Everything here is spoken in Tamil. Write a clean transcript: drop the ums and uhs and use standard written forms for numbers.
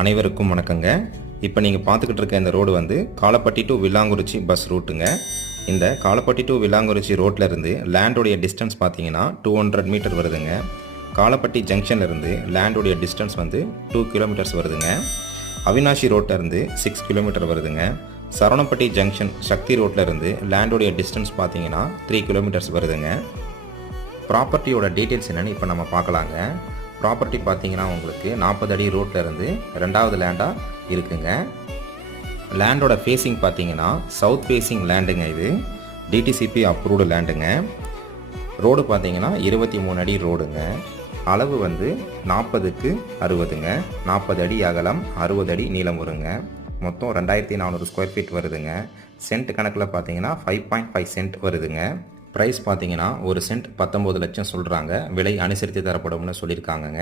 அனைவருக்கும் வணக்கங்க. இப்போ நீங்கள் பார்த்துக்கிட்டு இருக்க இந்த ரோடு வந்து காலப்பட்டி டு வில்லாங்குறிச்சி பஸ் ரூட்டுங்க. இந்த காலப்பட்டி டு வில்லாங்குறிச்சி ரோட்டில் இருந்து லேண்டோடைய டிஸ்டன்ஸ் பார்த்தீங்கன்னா 200 மீட்டர் வருதுங்க. காலப்பட்டி ஜங்ஷன்ல இருந்து லேண்டோடைய டிஸ்டன்ஸ் வந்து 2 கிலோமீட்டர்ஸ் வருதுங்க. அவினாஷி ரோட்டில் இருந்து 6 கிலோமீட்டர் வருதுங்க. சரவணப்பட்டி ஜங்ஷன் சக்தி ரோட்டில் இருந்து லேண்டோடைய டிஸ்டன்ஸ் பார்த்தீங்கன்னா 3 கிலோமீட்டர்ஸ் வருதுங்க. ப்ராப்பர்ட்டியோட டீட்டெயில்ஸ் என்னென்னு இப்போ நம்ம பார்க்கலாங்க. ப்ராப்பர்ட்டி பார்த்தீங்கன்னா உங்களுக்கு 40 அடி ரோட்டில் இருந்து 2வது லேண்டாக இருக்குங்க. லேண்டோட ஃபேஸிங் பார்த்தீங்கன்னா சவுத் ஃபேஸிங் லேண்டுங்க. இது டிடிசிபி அப்ரூவ்டு லேண்டுங்க. ரோடு பார்த்தீங்கன்னா 23 அடி ரோடுங்க. அளவு வந்து 40க்கு 60ங்க. 40 அடி அகலம், 60 அடி நீளம் வருங்க. மொத்தம் 2400 ஸ்கொயர் ஃபீட் வருதுங்க. சென்ட் கணக்கில் பார்த்தீங்கன்னா 5.5 சென்ட் வருதுங்க. ப்ரைஸ் பார்த்தீங்கன்னா ஒரு சென்ட் 19 லட்சம் சொல்கிறாங்க. விலை அனுசரித்து தரப்படும்னு சொல்லியிருக்காங்கங்க.